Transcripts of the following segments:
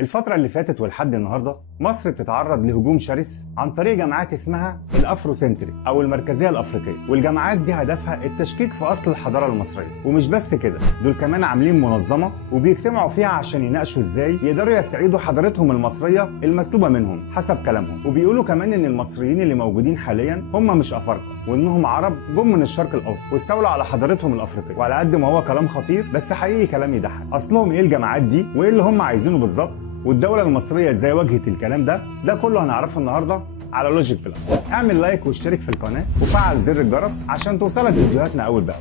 الفترة اللي فاتت ولحد النهاردة مصر بتتعرض لهجوم شرس عن طريق جماعات اسمها الافروسنتريك او المركزية الافريقية، والجماعات دي هدفها التشكيك في اصل الحضارة المصرية. ومش بس كده، دول كمان عاملين منظمة وبيجتمعوا فيها عشان يناقشوا ازاي يقدروا يستعيدوا حضارتهم المصرية المسلوبة منهم حسب كلامهم. وبيقولوا كمان ان المصريين اللي موجودين حاليا هم مش افارقة، وانهم عرب جم من الشرق الاوسط واستولوا على حضارتهم الافريقية. وعلى قد ما هو كلام خطير بس حقيقي كلام يضحك. اصلهم ايه الجماعات دي وايه اللي هم عايزينه بالظبط، والدولة المصرية ازاي واجهت الكلام ده كله هنعرفه النهارده على لوجيك بلس. اعمل لايك واشترك في القناة وفعل زر الجرس عشان توصلك فيديوهاتنا اول باول.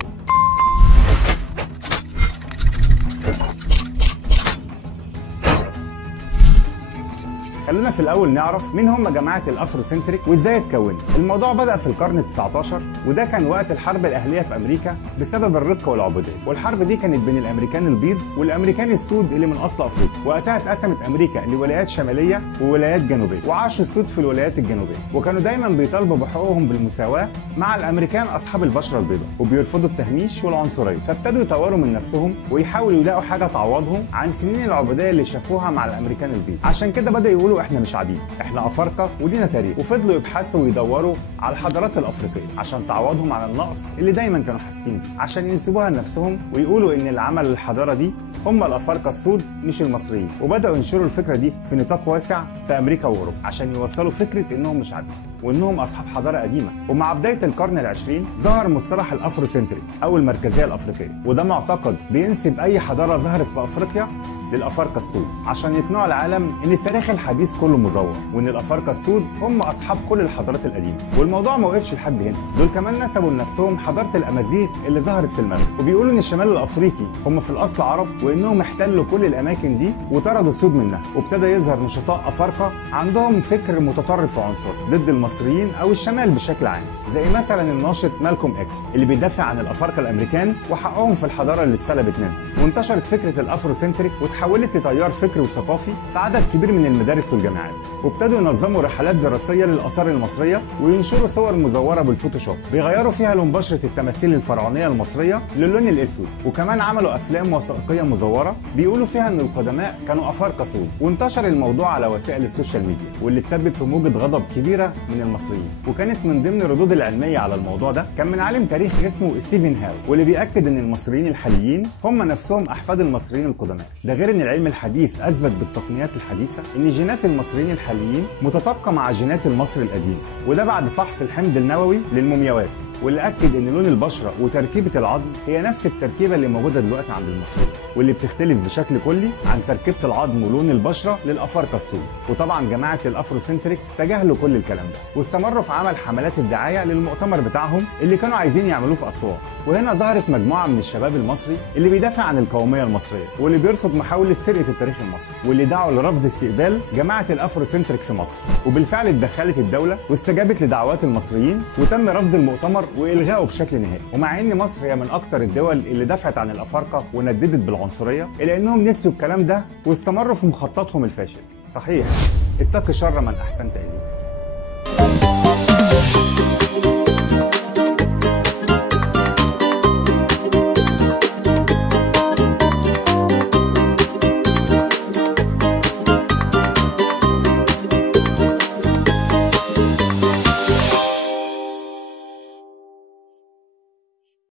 خلينا في الاول نعرف مين هم جماعه الافروسنتريك وازاي اتكونوا. الموضوع بدا في القرن ال19، وده كان وقت الحرب الاهليه في امريكا بسبب الرق والعبوديه، والحرب دي كانت بين الامريكان البيض والامريكان السود اللي من اصل افريقيا. وقتها اتقسمت امريكا لولايات شماليه وولايات جنوبيه، وعاشوا السود في الولايات الجنوبيه، وكانوا دايما بيطالبوا بحقوقهم بالمساواه مع الامريكان اصحاب البشره البيضاء، وبيرفضوا التهميش والعنصريه. فابتدوا يطوروا من نفسهم ويحاولوا يلاقوا حاجه تعوضهم عن سنين العبوديه اللي شافوها مع الامريكان البيض. عشان كده بدأوا يقولوا احنا مش عبيد، احنا افارقه ولينا تاريخ. وفضلوا يبحثوا ويدوروا على الحضارات الافريقيه عشان تعوضهم عن النقص اللي دايما كانوا حاسين بيه، عشان ينسبوها لنفسهم ويقولوا ان اللي عمل الحضاره دي هم الافارقه السود مش المصريين. وبداوا ينشروا الفكره دي في نطاق واسع في امريكا واوروبا عشان يوصلوا فكره انهم مش عبيد وانهم اصحاب حضاره قديمه. ومع بدايه القرن العشرين ظهر مصطلح الافروسنتريك او المركزيه الافريقيه، وده معتقد بينسب اي حضاره ظهرت في افريقيا للافارقه السود عشان يقنعوا العالم ان التاريخ الحديث كله مزور، وان الافارقه السود هم اصحاب كل الحضارات القديمه. والموضوع ما وقفش لحد هنا، دول كمان نسبوا لنفسهم حضاره الامازيغ اللي ظهرت في المغرب، وبيقولوا ان الشمال الافريقي هم في الاصل عرب، وانهم احتلوا كل الاماكن دي وطردوا السود منها. وابتدى يظهر نشطاء افارقه عندهم فكر متطرف وعنصري ضد المصريين او الشمال بشكل عام، زي مثلا الناشط مالكوم اكس اللي بيدافع عن الافارقه الامريكان وحقهم في الحضاره اللي اتسلبت منهم. وانتشرت فكره الافروسنتريك وتحولت لتيار فكري وثقافي في عدد كبير من المدارس والجامعات، وابتدوا ينظموا رحلات دراسيه للاثار المصريه وينشروا صور مزوره بالفوتوشوب بيغيروا فيها لون بشره التماثيل الفرعونيه المصريه للون الاسود. وكمان عملوا افلام وثائقيه مزوره بيقولوا فيها ان القدماء كانوا افارقه سود. وانتشر الموضوع على وسائل السوشيال ميديا، واللي تسبب في موجه غضب كبيره من المصريين. وكانت من ضمن الردود العلميه على الموضوع ده كان من عالم تاريخ اسمه ستيفن هاو، واللي بيأكد ان المصريين الحاليين هم نفسهم احفاد المصريين القدماء. ده غير ان العلم الحديث اثبت بالتقنيات الحديثه ان جينات المصريين الحاليين متطابقه مع جينات المصري القديم، وده بعد فحص الحمض النووي للمومياوات، واللي اكد ان لون البشره وتركيبه العظم هي نفس التركيبه اللي موجوده دلوقتي عند المصريين، واللي بتختلف بشكل كلي عن تركيبه العظم ولون البشره للافارقه السود. وطبعا جماعه الافروسنتريك تجاهلوا كل الكلام ده واستمروا في عمل حملات الدعايه للمؤتمر بتاعهم اللي كانوا عايزين يعملوه في اسوان. وهنا ظهرت مجموعه من الشباب المصري اللي بيدافع عن القوميه المصريه، واللي بيرفض محاوله سرقه التاريخ المصري، واللي دعوا لرفض استقبال جماعه الافروسنتريك في مصر. وبالفعل اتدخلت الدوله واستجابت لدعوات المصريين، وتم رفض المؤتمر والغائه بشكل نهائي. ومع ان مصر هي من اكتر الدول اللي دافعت عن الافارقه ونددت بالعنصريه، الا انهم نسيوا الكلام ده واستمروا في مخططهم الفاشل. صحيح، اتق شر من احسنت اليه.